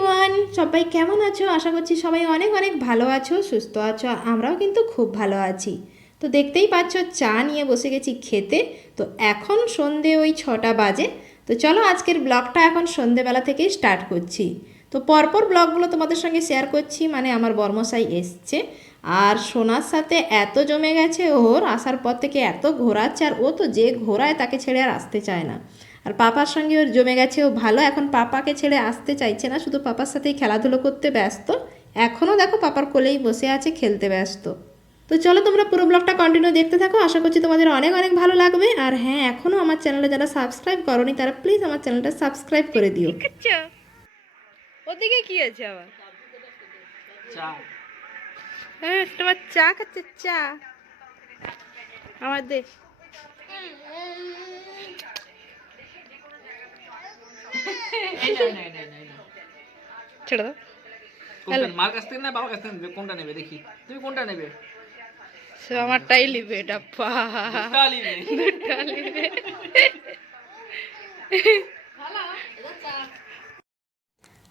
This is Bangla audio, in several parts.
এভরিওয়ান, সবাই কেমন আছো? আশা করছি সবাই অনেক অনেক ভালো আছো, সুস্থ আছো। আর আমরাও কিন্তু খুব ভালো আছি। তো দেখতেই পাচ্ছ, চা নিয়ে বসে গেছি খেতে। তো এখন সন্ধে ওই 6টা বাজে। তো চলো আজকের ব্লগটা এখন সন্ধেবেলা থেকেই স্টার্ট করছি। তো পরপর ব্লগগুলো তোমাদের সঙ্গে শেয়ার করছি, মানে আমার বর্মশাই এসছে। আর সোনার সাথে এত জমে গেছে ওর, আসার পর থেকে এত ঘোরাচ্ছে। আর ও তো যে ঘোরায় তাকে ছেড়ে আর আসতে চায় না। আর পাপার সঙ্গে ওর জমে গেছে, ও ভালো এখন পাপাকে ছেড়ে আসতে চাইছে না, শুধু পাপার সাথেই খেলাধুলো করতে ব্যস্ত। এখনও দেখো পাপার কোলেই বসে আছে, খেলতে ব্যস্ত। তো চলো তোমরা পুরো ব্লগটা কন্টিনিউ দেখতে থাকো, আশা করছি তোমাদের অনেক অনেক ভালো লাগবে। আর হ্যাঁ, এখনও আমার চ্যানেলে যারা সাবস্ক্রাইব করোনি তারা প্লিজ আমার চ্যানেলটা সাবস্ক্রাইব করে দিও। ওদিকে কি আছে আবার? চা। হ্যাঁ, তোমার চা খাচ্ছে, চা আমার দে। ছেড়ে দাও। মার কাছ থেকে না বাবার কাছ থেকে কোনটা নেবে দেখি, তুমি কোনটা নেবে? সে আমারটাই নিবে, ডাপ্পা দুটা নিবে।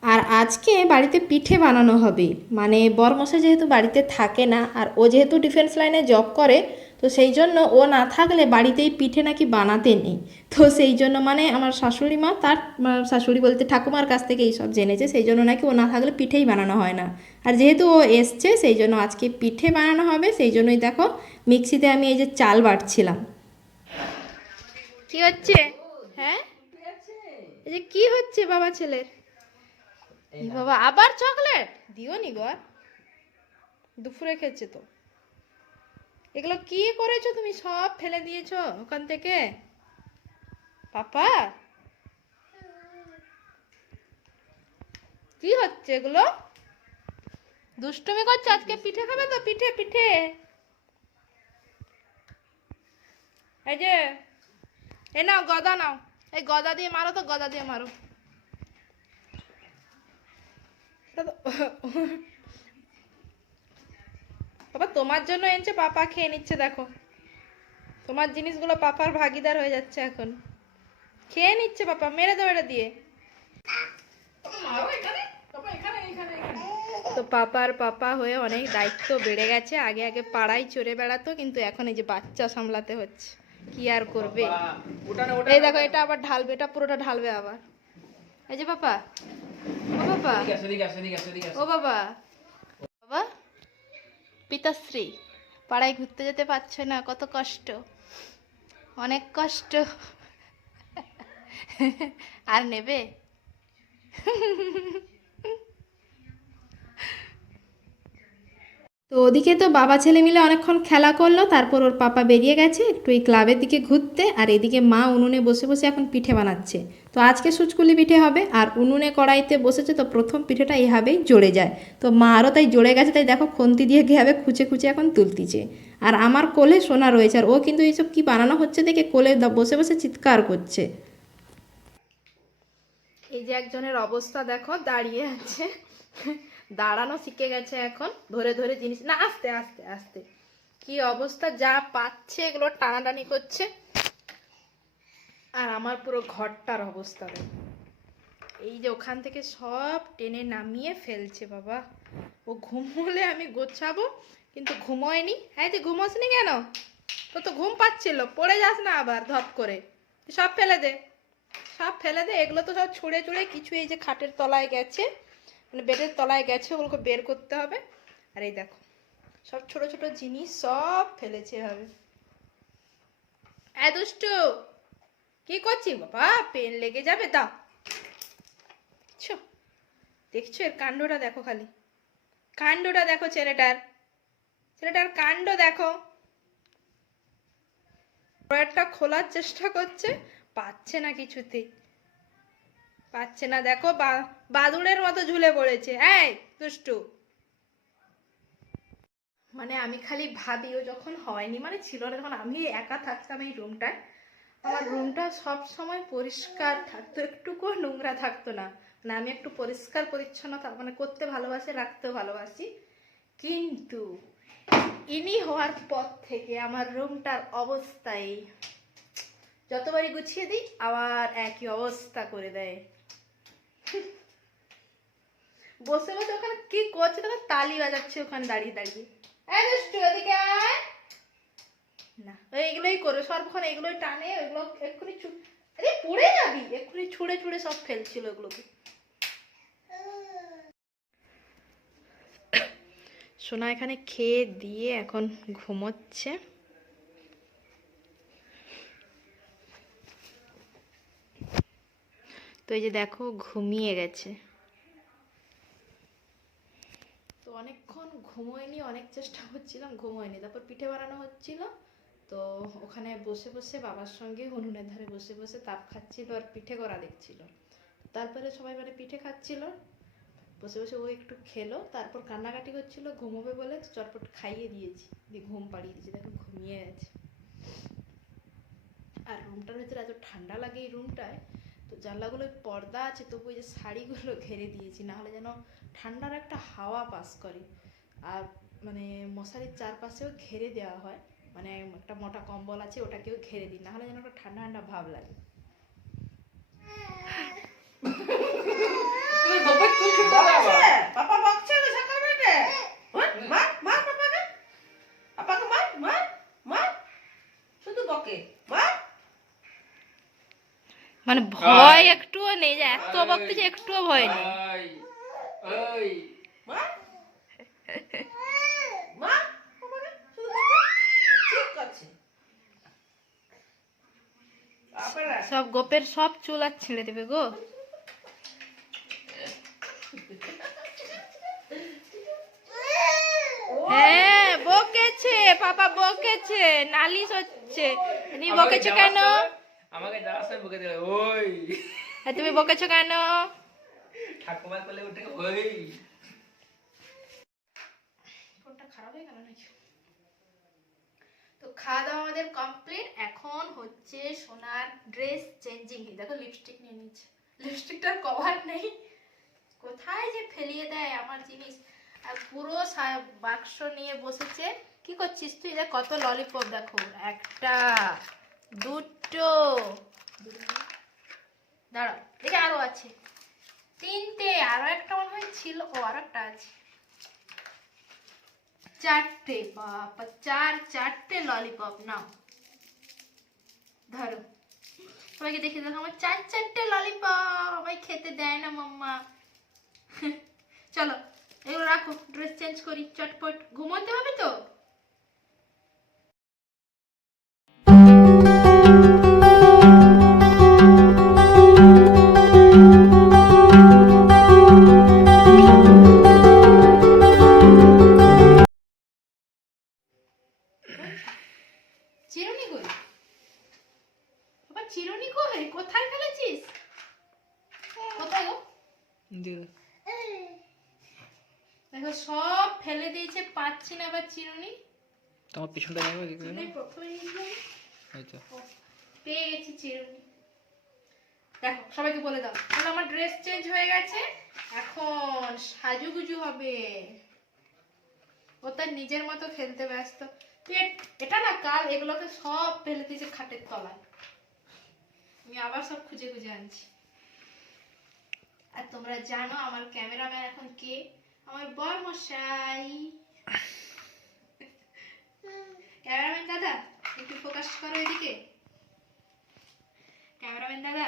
আর আজকে বাড়িতে পিঠে বানানো হবে, মানে বরমশাই যেহেতু বাড়িতে থাকে না, আর ও যেহেতু ডিফেন্স লাইনে জব করে, তো সেই জন্য ও না থাকলে বাড়িতেই পিঠে নাকি বানাতে নেই। তো সেই জন্য মানে আমার শাশুড়ি মা তার শাশুড়ি বলতে ঠাকুমার কাছ থেকে এইসব জেনেছে, সেই জন্য নাকি ও না থাকলে পিঠেই বানানো হয় না। আর যেহেতু ও এসছে সেই জন্য আজকে পিঠে বানানো হবে, সেই জন্যই দেখো মিক্সিতে আমি এই যে চাল বাটছিলাম। কি হচ্ছে? হ্যাঁ, এই যে কি হচ্ছে বাবা ছেলের? বাবা আবার চকলেট দিও নি গো, দুপুরে খেয়েছে তো। এগুলো কি করেছো তুমি? সব ফেলে দিয়েছো ওখান থেকে? পাপা কি হচ্ছে এগুলো? দুষ্টুমি করছো? আজকে পিঠে খাবে তো? পিঠে পিঠে এই যে, এ নাও গদা নাও, এই গদা দিয়ে মারো তো, গদা দিয়ে মারো। বাবা তোমার জন্য এনেছে, পাপা খেয়ে নিচ্ছে দেখো। তোমার জিনিসগুলো পাপার ভাগিদার হয়ে যাচ্ছে এখন, খেয়ে নিচ্ছে পাপা। মেরে দাও এটা দিয়ে। তো পাপার পাপা হয়ে অনেক দায়িত্ব বেড়ে গেছে। আগে আগে পাড়ায় চড়ে বেড়াতো, কিন্তু এখন এই যে বাচ্চা সামলাতে হচ্ছে, কি আর করবে। এই দেখো, এটা আবার ঢালবে, এটা পুরোটা ঢালবে আবার। এই যে পাপা, ও বাবা, ও বাবা, বাবা পিতাশ্রী, পাড়ায় ঘুরতে যেতে পারছে না, কত কষ্ট, অনেক কষ্ট। আর নেবে? তো ওদিকে তো বাবা ছেলে মিলে অনেকক্ষণ খেলা করলো, তারপর ওর পাপা বেরিয়ে গেছে একটু এই ক্লাবের দিকে ঘুরতে। আর এদিকে মা উনুনে বসে বসে এখন পিঠে বানাচ্ছে। তো আজকে সুচকুলি পিঠে হবে, আর উনুনে কড়াইতে বসেছে, তো প্রথম পিঠেটা এইভাবেই জড়ে যায়। তো মা আরও তাই জড়ে গেছে, তাই দেখো খুন্তি দিয়ে কীভাবে খুঁচে খুঁচে এখন তুলতিছে। আর আমার কোলে সোনা রয়েছে, আর ও কিন্তু এইসব কি বানানো হচ্ছে দেখে কোলে বসে বসে চিৎকার করছে। এই যে একজনের অবস্থা দেখো, দাঁড়িয়ে আছে, দাঁড়ানো শিখে গেছে এখন, ধরে ধরে জিনিস না, আস্তে আস্তে আস্তে। কি অবস্থা, যা পাচ্ছে এগুলো টানাটানি করছে। আর আমার পুরো ঘরটার অবস্থা দেখো, এই যে ওখান থেকে সব টেনে নামিয়ে ফেলছে বাবা। ও ঘুমোলে আমি গোছাবো, কিন্তু ঘুমোয়নি। হ্যাঁ, তুই ঘুমোসনি কেন? তো তো ঘুম পাচ্ছিল, পড়ে যাস না আবার ধপ করে। সব ফেলে দে, সব ফেলে দে। এগুলো তো সব ছুঁড়ে ছুঁড়ে কিছু এই যে খাটের তলায় গেছে, মানে বেডের তলায় গেছে, ওগুলোকে বের করতে হবে। আর এই দেখো সব ছোট ছোট জিনিস সব ফেলেছে হবে। দুষ্টু, কি করছি বাবা? পেন লেগে যাবে, দাও। দেখছো এর কাণ্ডটা দেখো, খালি কাণ্ডটা দেখো ছেলেটার, ছেলেটার কাণ্ড দেখো। ড্রয়ারটা খোলার চেষ্টা করছে, পাচ্ছে না, কিছুতেই পাচ্ছে না। দেখো বাদুড়ের মতো ঝুলে পড়েছে। এই দুষ্টু, মানে আমি খালি ভাবি, ও যখন হয়নি, মানে ছিল না, যখন আমি একা থাকতাম এই রুমটায়, আমার রুমটা সব সময় পরিষ্কার থাকতো, একটুকুও নোংরা থাকতো না। মানে আমি একটু পরিষ্কার পরিচ্ছন্নতা মানে করতে ভালোবাসি, রাখতেও ভালোবাসি। কিন্তু ইনি হওয়ার পর থেকে আমার রুমটার অবস্থাই, যতবারই গুছিয়ে দিই আবার একই অবস্থা করে দেয়। বসে বসে ওখানে কি করছে, তখন তালি বাজাচ্ছে ওখানে দাঁড়িয়ে দাঁড়িয়ে। এই দুষ্টু এদিকে আয়। না এইগুলোই করে সর্বক্ষণ, এগুলোই টানে, ওইগুলো এক্ষুনি আরে পড়ে যাবি, এক্ষুনি ছুঁড়ে ছুঁড়ে সব ফেলছিল ওগুলোকে। সোনা এখানে খেয়ে দিয়ে এখন ঘুমোচ্ছে। তো এই যে দেখো ঘুমিয়ে গেছে। তো অনেকক্ষণ ঘুমোয়নি, অনেক চেষ্টা করছিলাম ঘুমোয়নি, তারপর পিঠে বানানো হচ্ছিল। তো ওখানে বসে বসে বাবার সঙ্গে উনুনের ধারে বসে বসে তাপ খাচ্ছিল আর পিঠে করা দেখছিল। তারপরে সবাই মানে পিঠে খাচ্ছিল, বসে বসে ও একটু খেলো, তারপর কান্নাকাটি করছিল ঘুমোবে বলে, চটপট খাইয়ে দিয়েছি, দিয়ে ঘুম পাড়িয়ে দিয়েছি, দেখো ঘুমিয়ে গেছে। আর রুমটার ভিতরে এত ঠান্ডা লাগে এই রুমটায়, তো জানলাগুলোয় পর্দা আছে, তবু ওই যে শাড়িগুলো ঘিরে দিয়েছি, নাহলে যেন ঠান্ডার একটা হাওয়া পাস করে। আর মানে মশারির চারপাশেও ঘিরে দেওয়া হয়, মানে একটা মোটা কম্বল আছে ওটাকেও ঘিরে দিই, নাহলে যেন একটা ঠান্ডা ঠান্ডা ভাব লাগে। মানে ভয় একটুও নেই, যে এত বকতে যে একটুও ভয় নেই। সব গোপের সব চুল আর ছিঁড়ে দেবে গো। হ্যাঁ বকেছে, পাপা বকেছে, নালিশ হচ্ছে। তুমি বকেছো কেন? আমাকে যাওয়ার সময় বকে দিল ওই। তুমি বকেছো কেন? ঠাকুমা বলে ওঠে ওই। ফোনটা খারাপ হয়ে গেল নাকি? তো খাওয়া দাওয়া আমাদের কমপ্লিট, এখন হচ্ছে সোনার ড্রেস চেঞ্জিং। দেখো লিপস্টিক নিয়ে নিচ্ছে, লিপস্টিকটার কভার নেই, কোথায় যে ফেলিয়ে দেয় আমার জিনিস। আর পুরো বাক্স নিয়ে বসেছে। কি করছিস তুই? দেখ কত ললিপপ, দেখো একটা দুটো, দাঁড়াও দেখে আরো আছে তিনটে, আরো একটা মনে হয় ছিল, ও আরো একটা আছে, চারটে। বাবা চারটে ললিপপ নাও, ধরো সবাইকে দেখে দেখো আমার চারটে ললিপপ, আমায় খেতে দেয় না মাম্মা। চলো এগুলো রাখো, ড্রেস চেঞ্জ করি চটপট, ঘুমোতে হবে তো। চিরুনি কই বাবা, চিরুনি কই, কোথায় ফেলেছিস? কোথায় গো? দেখো সব ফেলে দিয়েছে, পাচ্ছি না আবার চিরুনি। তোমার পিছনটা দেখো পেয়ে গেছি চিরুনি। দেখো সবাইকে বলে দাও, তাহলে আমার ড্রেস চেঞ্জ হয়ে গেছে, এখন সাজুগুজু হবে। ও তার নিজের মতো খেলতে ব্যস্ত। এটা না কাল এগুলোকে সব ফেলে দিয়েছে খাটের তলায়, আমি আবার সব খুঁজে খুঁজে আনছি। আর তোমরা জানো আমার ক্যামেরাম্যান এখন কে? আমার বর মশাই। ক্যামেরাম্যান দাদা একটু ফোকাস করো এদিকে। ক্যামেরাম্যান দাদা,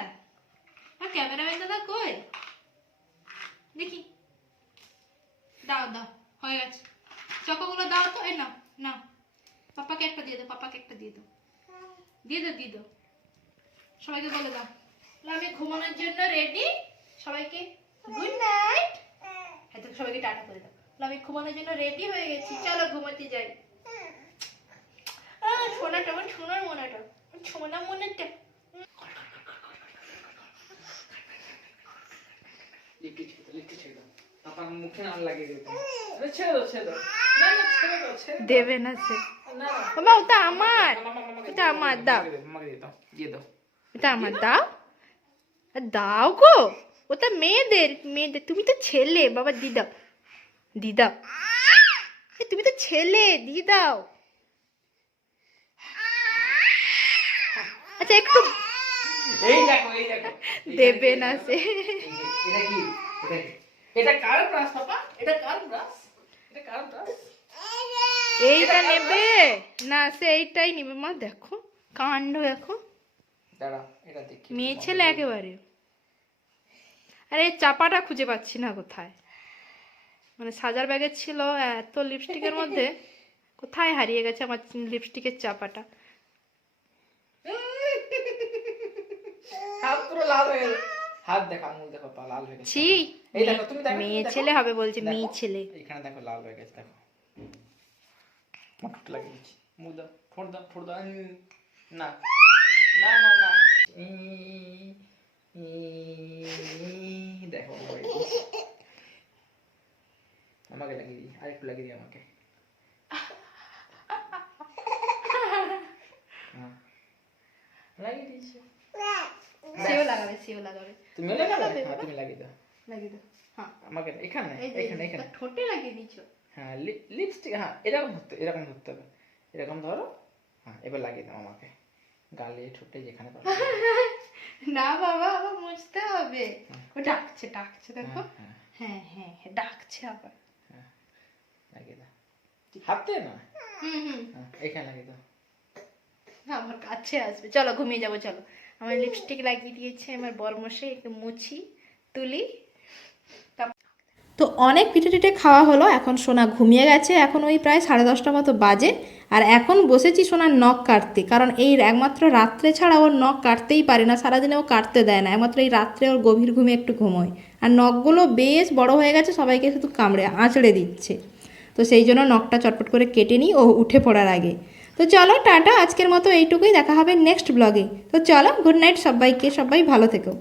ক্যামেরাম্যান দাদা কই দেখি? দাও দাও, হয়ে গেছে, চকোগুলো দাও তো। এই নাও নাও, পাপাকে একটা দিয়ে দাও, পাপাকে একটা দিয়ে দাও, দিয়ে দাও দিয়ে দাও। সবাইকে বলে দাও আমি ঘুমানোর জন্য রেডি, সবাইকে গুড নাইট। হ্যাঁ সবাইকে টাটা করে দাও, আমি ঘুমানোর জন্য রেডি হয়ে গেছি, চলো ঘুমাতে যাই। সোনাটা আমার সোনার মোনাটা, সোনা মোনাটা। দেবে না সে, বাবা ওটা আমার, ওটা আমার, দাও ওটা আমার, দাও দাও গো, ওটা মেয়েদের, মেয়েদের, তুমি তো ছেলে বাবা, দি দাও দি দাও, তুমি তো ছেলে, দি দাও। আচ্ছা একটু এই দেখো দেবে না সে। এটা কি এটা কার ব্রাশ পাপা? এটা কার ব্রাশ? এটা কার ব্রাশ? এইটা নেবে না, সে এইটাই নেবে। মা দেখো কাণ্ড, দেখো দাঁড়া, এটা দেখি। মেয়ে ছেলে একেবারে। আরে এই চাপাটা খুঁজে পাচ্ছি না কোথায়, মানে সাজার ব্যাগে ছিল এত লিপস্টিকের মধ্যে, কোথায় হারিয়ে গেছে আমার লিপস্টিকের চাপাটা। হাত পুরো লাল হয়ে গেছে। হাত দেখো, আঙুল দেখো, পা লাল হয়ে গেছে। ছি, এই দেখো, তুমি দেখো, মেয়ে ছেলে হবে বলছে, মেয়ে ছেলে। এখানে দেখো লাল হয়ে গেছে, দেখো। মুখটা লাগিয়ে দিচ্ছি। মুখ দাও, ঠোঁট দাও, ঠোঁট দাও। না না না না। দেখো হয়ে গেছে। আমাকে লাগিয়ে দিই, আরেকটু লাগিয়ে দিই আমাকে। হ্যাঁ, লাগিয়ে দিয়েছি। সেও লাগাবে, সেও লাগাবে। তুমিও লাগাবে? হ্যাঁ, তুমি লাগিয়ে দাও। লাগিয়ে দাও। হ্যাঁ, আমাকে এখানে, এই যে এখানে, এখানে। ঠোঁটে লাগিয়ে দিছো। হ্যাঁ, লিপস্টিক। হ্যাঁ, এরকম ধরতে, এরকম ধরতে হবে। এরকম ধরো। হ্যাঁ, এবার লাগিয়ে দাও আমাকে গালে, ঠোঁটে, যেখানে পারো। না বাবা, আবার মুছতে হবে। ও ডাকছে, ডাকছে, দেখো। হ্যাঁ, হ্যাঁ হ্যাঁ হ্যাঁ, ডাকছে আবার। হ্যাঁ, লাগিয়ে দাও। হাতে না। হুম হুম, হ্যাঁ, এখানে লাগিয়ে দাও। আমার কাছে আসবে। চলো ঘুমিয়ে যাবো, চলো। আমার লিপস্টিক লাগিয়ে দিয়েছে আমার বরমশাই, একটু মুছি তুলি। তো অনেক পিঠে টিঠে খাওয়া হলো, এখন সোনা ঘুমিয়ে গেছে। এখন ওই প্রায় 10:30 মতো বাজে। আর এখন বসেছি সোনার নখ কাটতে, কারণ এই একমাত্র রাত্রে ছাড়া ওর নখ কাটতেই পারে না, সারাদিনে ও কাটতে দেয় না, একমাত্র এই রাত্রে ওর গভীর ঘুমে একটু ঘুমোয়। আর নখগুলো বেশ বড় হয়ে গেছে, সবাইকে শুধু কামড়ে আঁচড়ে দিচ্ছে। তো সেই জন্য নখটা চটপট করে কেটে নিই ও উঠে পড়ার আগে। তো চলো টাটা, আজকের মতো এইটুকুই, দেখা হবে নেক্সট ব্লগে। তো চলো, গুড নাইট সবাইকে, সবাই ভালো থেকো।